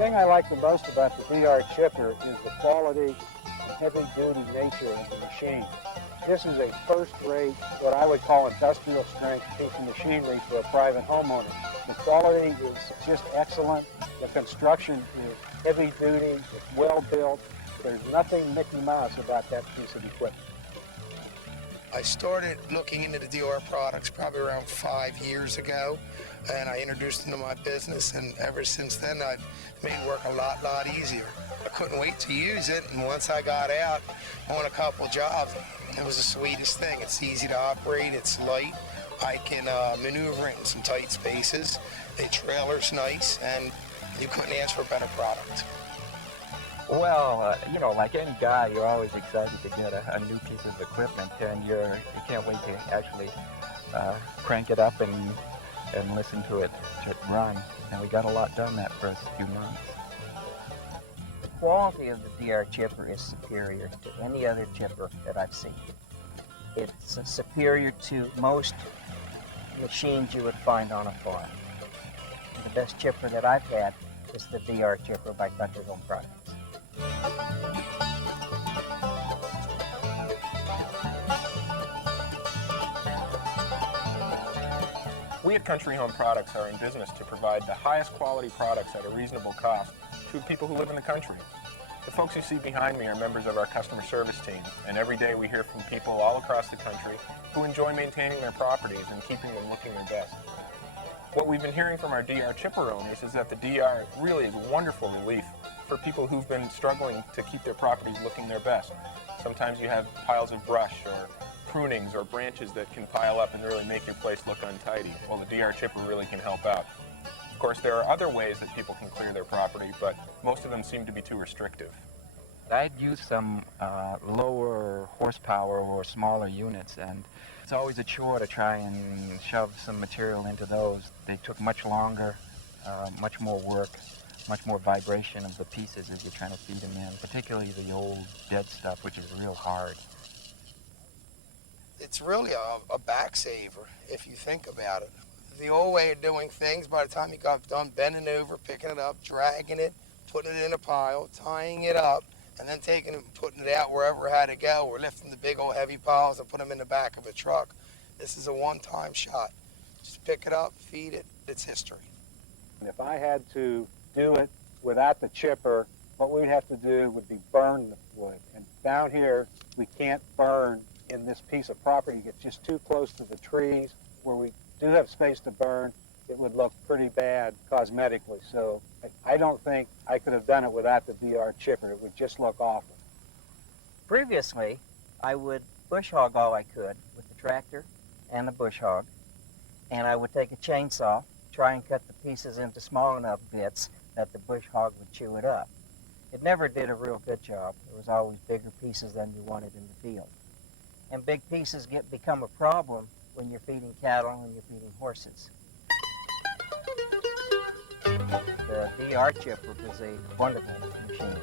thing I like the most about the DR chipper is the quality and heavy-duty nature of the machine. This is a first-rate, what I would call industrial strength piece of machinery for a private homeowner. The quality is just excellent. The construction is heavy-duty, it's well-built. There's nothing Mickey Mouse about that piece of equipment. I started looking into the DR products probably around 5 years ago, and I introduced them to my business, and ever since then I've made work a lot easier. I couldn't wait to use it, and once I got out on a couple jobs, it was the sweetest thing. It's easy to operate, it's light, I can maneuver it in some tight spaces, the trailer's nice, and you couldn't ask for a better product. Well, you know, like any guy, you're always excited to get a new piece of equipment, and you can't wait to actually crank it up and listen to it run. And we got a lot done that first few months. The quality of the DR chipper is superior to any other chipper that I've seen. It's superior to most machines you would find on a farm. The best chipper that I've had is the DR chipper by Country Home Products. We at Country Home Products are in business to provide the highest quality products at a reasonable cost to people who live in the country. The folks you see behind me are members of our customer service team, and every day we hear from people all across the country who enjoy maintaining their properties and keeping them looking their best. What we've been hearing from our DR chipper owners is that the DR really is a wonderful relief for people who've been struggling to keep their properties looking their best. Sometimes you have piles of brush or prunings or branches that can pile up and really make your place look untidy. Well, the DR chipper really can help out. Of course, there are other ways that people can clear their property, but most of them seem to be too restrictive. I'd use some lower horsepower or smaller units, and it's always a chore to try and shove some material into those. They took much longer, much more work, much more vibration of the pieces as you're trying to feed them in, particularly the old dead stuff, which is real hard. It's really a back saver if you think about it. The old way of doing things, by the time you got done bending over, picking it up, dragging it, putting it in a pile, tying it up, and then taking it and putting it out wherever it had to go, or lifting the big old heavy piles and put them in the back of a truck. This is a one-time shot. Just pick it up, feed it, it's history. And if I had to do it without the chipper, what we'd have to do would be burn the wood. And down here, we can't burn in this piece of property. It gets just too close to the trees. Where we do have space to burn, it would look pretty bad cosmetically. So I don't think I could have done it without the DR chipper. It would just look awful. Previously, I would bush hog all I could with the tractor and the bush hog, and I would take a chainsaw, try and cut the pieces into small enough bits that the bush hog would chew it up. It never did a real good job. There was always bigger pieces than you wanted in the field. And big pieces become a problem when you're feeding cattle and you're feeding horses. The DR chipper is a wonderful machine.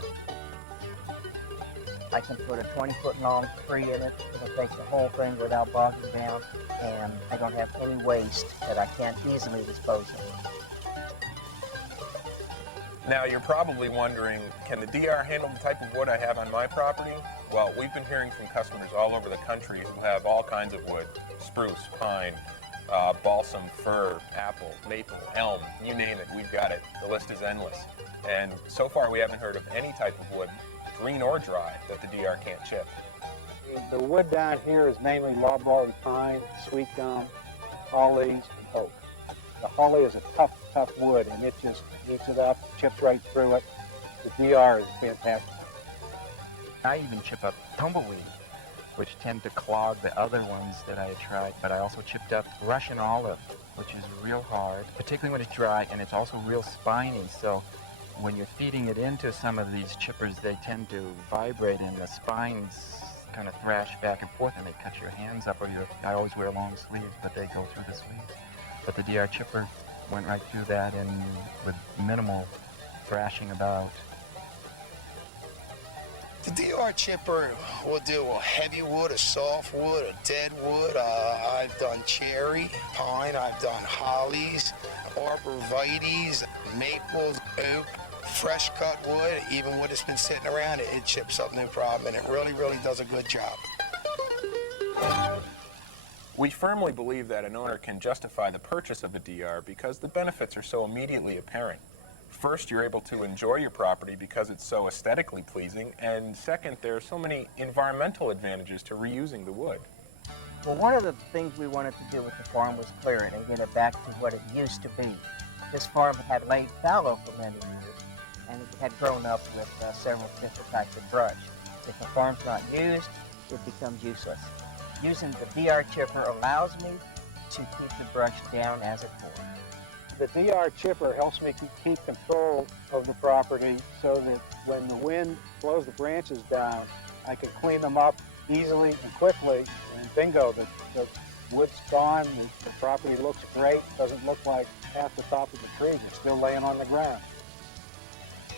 I can put a 20-foot long tree in it. It'll take the whole thing without bogging down, and I don't have any waste that I can't easily dispose of. Now, you're probably wondering, can the DR handle the type of wood I have on my property? Well, we've been hearing from customers all over the country who have all kinds of wood: spruce, pine, balsam, fir, apple, maple, elm, you name it, we've got it. The list is endless. And so far, we haven't heard of any type of wood, green or dry, that the DR can't chip. The wood down here is mainly loblolly pine, sweet gum, hollies, and oak. The holly is a tough wood, and it just eats it up, chips right through it. The DR is fantastic. I even chip up tumbleweed, which tend to clog the other ones that I had tried, but I also chipped up Russian olive, which is real hard, particularly when it's dry, and it's also real spiny, so when you're feeding it into some of these chippers, they tend to vibrate and the spines kind of thrash back and forth and they cut your hands up. I always wear long sleeves, but they go through the sleeves. But the DR chipper went right through that and with minimal thrashing about. The DR chipper will do a heavy wood, a soft wood, a dead wood. I've done cherry, pine, I've done hollies, arborvitaes, maples, oak, fresh cut wood, even wood that's been sitting around, it chips up no problem, and it really, really does a good job. We firmly believe that an owner can justify the purchase of a DR because the benefits are so immediately apparent. First, you're able to enjoy your property because it's so aesthetically pleasing, and second, there are so many environmental advantages to reusing the wood. Well, one of the things we wanted to do with the farm was clear it and get it back to what it used to be. This farm had laid fallow for many years, and it had grown up with several different types of brush. If the farm's not used, it becomes useless. Using the DR chipper allows me to keep the brush down as it forms. The DR chipper helps me keep control of the property so that when the wind blows the branches down, I can clean them up easily and quickly, and bingo, the wood's gone, the property looks great, doesn't look like half the top of the trees are still laying on the ground.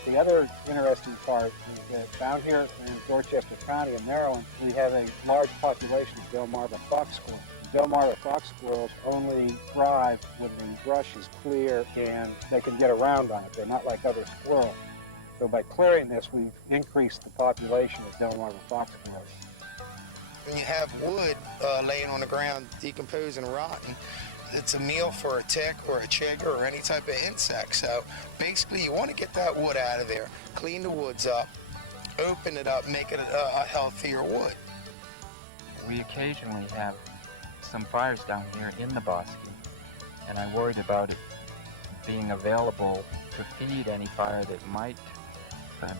The other interesting part is that down here in Dorchester County in Maryland, we have a large population of Delmarva fox squirrels. Delmarva fox squirrels only thrive when the brush is clear and they can get around on it. They're not like other squirrels. So by clearing this, we've increased the population of Delmarva fox squirrels. When you have wood laying on the ground, decomposing and rotting, it's a meal for a tick or a chigger or any type of insect. So basically, you want to get that wood out of there, clean the woods up, open it up, make it a healthier wood. We occasionally have some fires down here in the bosque, and I worried about it being available to feed any fire that might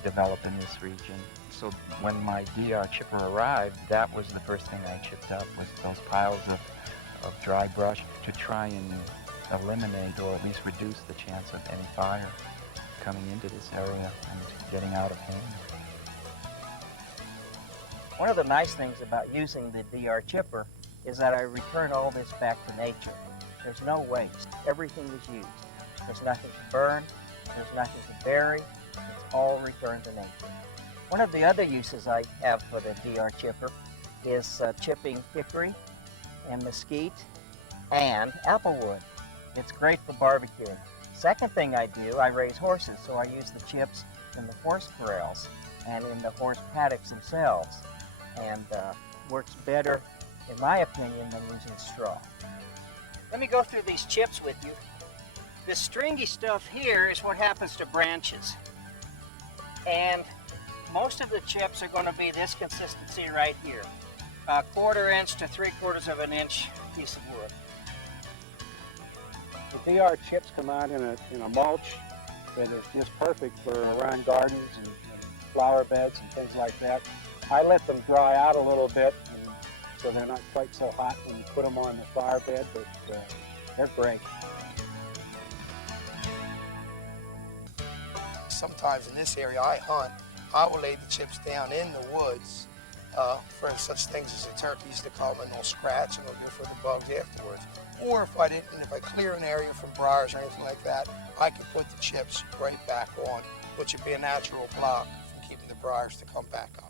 develop in this region. So when my DR chipper arrived, that was the first thing I chipped up, was those piles of dry brush to try and eliminate or at least reduce the chance of any fire coming into this area and getting out of hand. One of the nice things about using the DR chipper is that I return all this back to nature. There's no waste. Everything is used. There's nothing to burn. There's nothing to bury. It's all returned to nature. One of the other uses I have for the DR chipper is chipping hickory and mesquite and applewood. It's great for barbecuing. Second thing I do, I raise horses, so I use the chips in the horse corrals and in the horse paddocks themselves, and works better, in my opinion, than using straw. Let me go through these chips with you. This stringy stuff here is what happens to branches, and most of the chips are going to be this consistency right here, a 1/4 inch to 3/4 of an inch piece of wood. The DR chips come out in a mulch that is just perfect for around gardens and flower beds and things like that. I let them dry out a little bit, so they're not quite so hot when you put them on the flower bed, but they're great. Sometimes in this area I hunt, I will lay the chips down in the woods for such things as the turkeys to come and they'll scratch and they'll go for the bugs afterwards. Or if I clear an area from briars or anything like that, I can put the chips right back on, which would be a natural block from keeping the briars to come back up.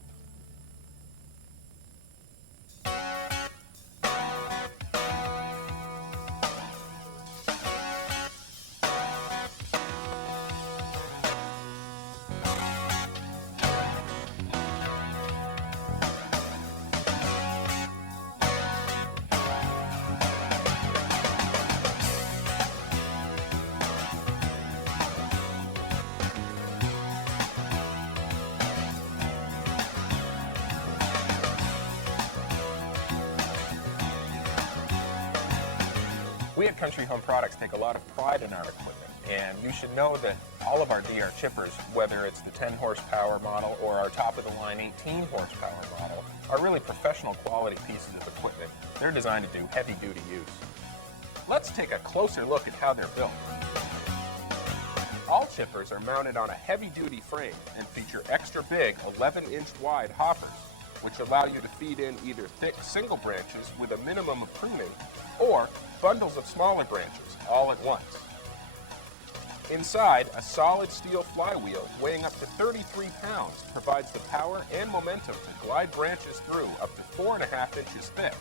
We at Country Home Products take a lot of pride in our equipment, and you should know that all of our DR chippers, whether it's the 10 horsepower model or our top-of-the-line 18 horsepower model, are really professional quality pieces of equipment. They're designed to do heavy-duty use. Let's take a closer look at how they're built. All chippers are mounted on a heavy-duty frame and feature extra big 11-inch wide hoppers, which allow you to feed in either thick single branches with a minimum of pruning or bundles of smaller branches all at once. Inside, a solid steel flywheel weighing up to 33 pounds provides the power and momentum to glide branches through up to 4.5 inches thick.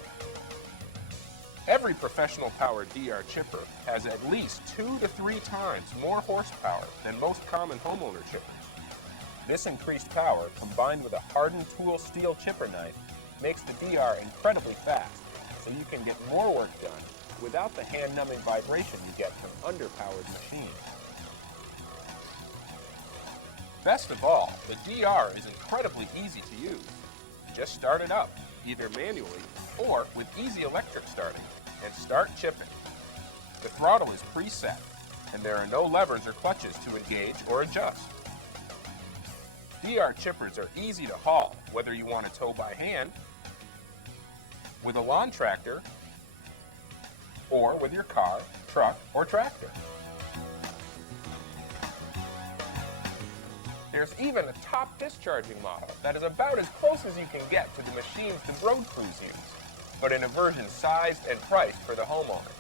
Every professional powered DR chipper has at least 2 to 3 times more horsepower than most common homeowner chippers. This increased power, combined with a hardened tool steel chipper knife, makes the DR incredibly fast, so you can get more work done without the hand-numbing vibration you get from underpowered machines. Best of all, the DR is incredibly easy to use. Just start it up, either manually or with easy electric starting, and start chipping. The throttle is preset, and there are no levers or clutches to engage or adjust. DR chippers are easy to haul, whether you want to tow by hand, with a lawn tractor, or with your car, truck, or tractor. There's even a top discharging model that is about as close as you can get to the machines the road crews use, but in a version sized and priced for the homeowner.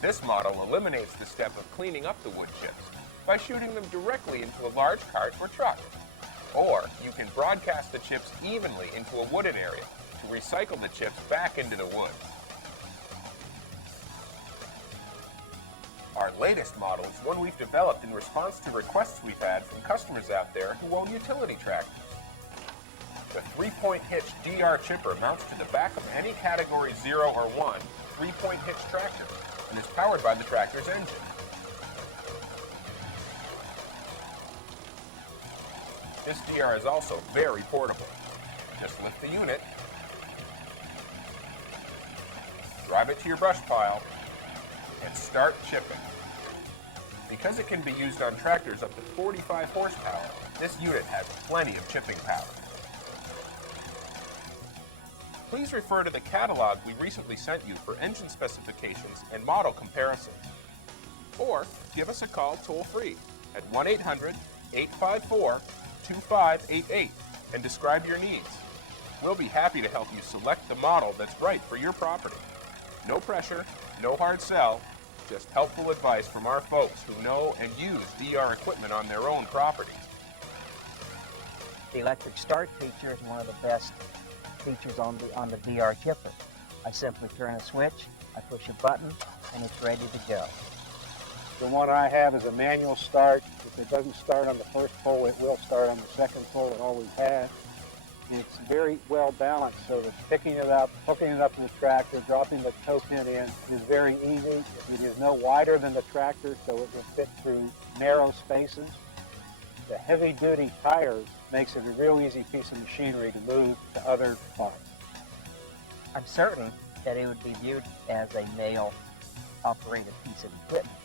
This model eliminates the step of cleaning up the wood chips by shooting them directly into a large cart or truck. Or you can broadcast the chips evenly into a wooded area to recycle the chips back into the wood. Our latest model is one we've developed in response to requests we've had from customers out there who own utility tractors. The 3-point hitch DR chipper mounts to the back of any Category 0 or 1 3-point hitch tractor and is powered by the tractor's engine. This DR is also very portable. Just lift the unit, drive it to your brush pile, and start chipping. Because it can be used on tractors up to 45 horsepower, this unit has plenty of chipping power. Please refer to the catalog we recently sent you for engine specifications and model comparisons. Or give us a call toll-free at 1-800-854-2588 and describe your needs. We'll be happy to help you select the model that's right for your property. No pressure, no hard sell, just helpful advice from our folks who know and use DR equipment on their own properties. The electric start feature is one of the best features on the DR chipper. I simply turn a switch, I push a button, and it's ready to go. The one I have is a manual start. If it doesn't start on the first pull, it will start on the second pull. It always has. It's very well balanced, so that picking it up, hooking it up to the tractor, dropping the tow pin in is very easy. It is no wider than the tractor, so it will fit through narrow spaces. The heavy-duty tires makes it a real easy piece of machinery to move to other parts. I'm certain that it would be viewed as a male-operated piece of equipment,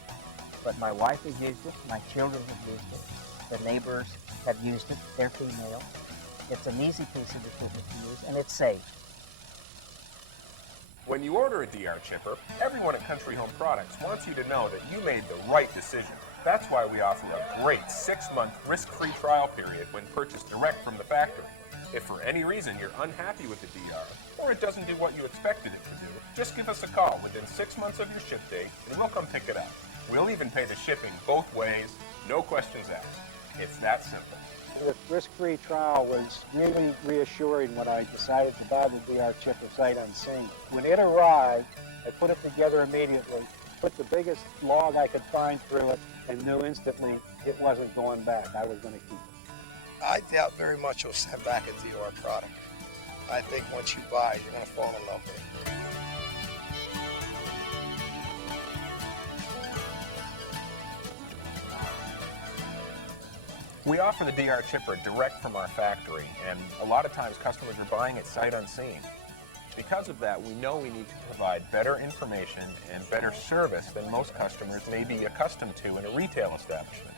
but my wife has used it, my children have used it, the neighbors have used it, they're female. It's an easy piece of equipment to use, and it's safe. When you order a DR chipper, everyone at Country Home Products wants you to know that you made the right decision. That's why we offer a great 6-month risk-free trial period when purchased direct from the factory. If for any reason you're unhappy with the DR, or it doesn't do what you expected it to do, just give us a call within 6 months of your ship date, and we'll come pick it up. We'll even pay the shipping both ways, no questions asked. It's that simple. The risk-free trial was really reassuring when I decided to buy the DR chipper sight unseen. When it arrived, I put it together immediately, put the biggest log I could find through it, and knew instantly it wasn't going back. I was going to keep it. I doubt very much you'll send back a DR product. I think once you buy it, you're going to fall in love with it. We offer the DR chipper direct from our factory, and a lot of times customers are buying it sight unseen. Because of that, we know we need to provide better information and better service than most customers may be accustomed to in a retail establishment.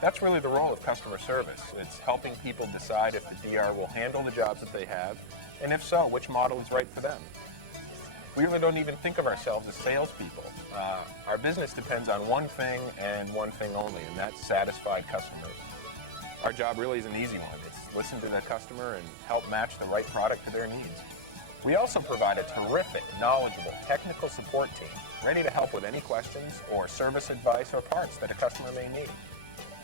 That's really the role of customer service. It's helping people decide if the DR will handle the jobs that they have, and if so, which model is right for them. We really don't even think of ourselves as salespeople. Our business depends on one thing and one thing only, and that's satisfied customers. Our job really is an easy one. It's listen to the customer and help match the right product to their needs. We also provide a terrific, knowledgeable technical support team ready to help with any questions or service advice or parts that a customer may need.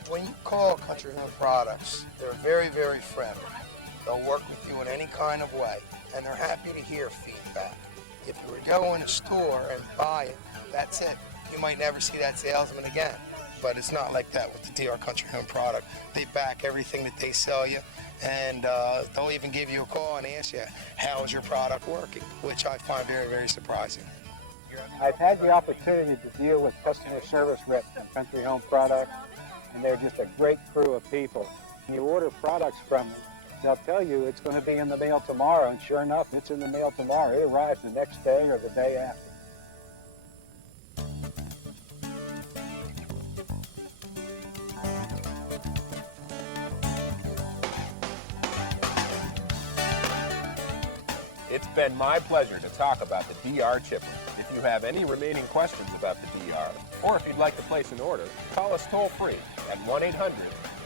When you call Country Home Products, they're very, very friendly. They'll work with you in any kind of way, and they're happy to hear feedback. If you were to go in a store and buy it, that's it. You might never see that salesman again. But it's not like that with the DR Country Home product. They back everything that they sell you, and they'll even give you a call and ask you, how's your product working? Which I find very, very surprising. I've had the opportunity to deal with customer service reps from Country Home Products, and they're just a great crew of people. When you order products from them, they'll tell you it's going to be in the mail tomorrow, and sure enough, it's in the mail tomorrow. It arrives the next day or the day after. It's been my pleasure to talk about the DR chipper. If you have any remaining questions about the DR, or if you'd like to place an order, call us toll-free at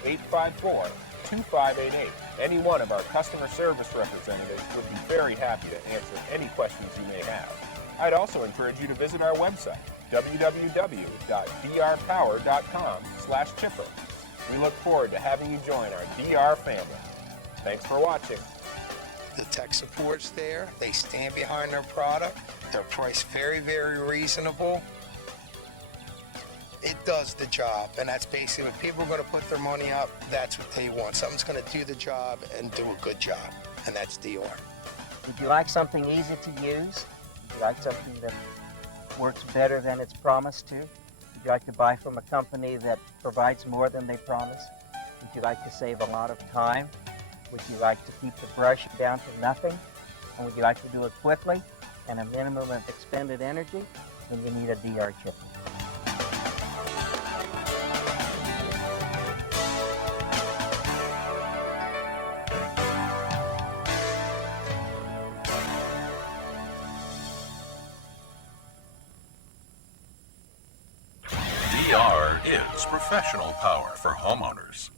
1-800-854-2588. Any one of our customer service representatives would be very happy to answer any questions you may have. I'd also encourage you to visit our website, www.drpower.com/chipper. We look forward to having you join our DR family. Thanks for watching. The tech support's there. They stand behind their product. They're priced very, very reasonable. It does the job, and that's basically when people are going to put their money up, that's what they want. Something's going to do the job and do a good job, and that's DR. Would you like something easy to use? Would you like something that works better than it's promised to? Would you like to buy from a company that provides more than they promise? Would you like to save a lot of time? Would you like to keep the brush down to nothing? And would you like to do it quickly and a minimum of expended energy? Then you need a DR chipper. DR is professional power for homeowners.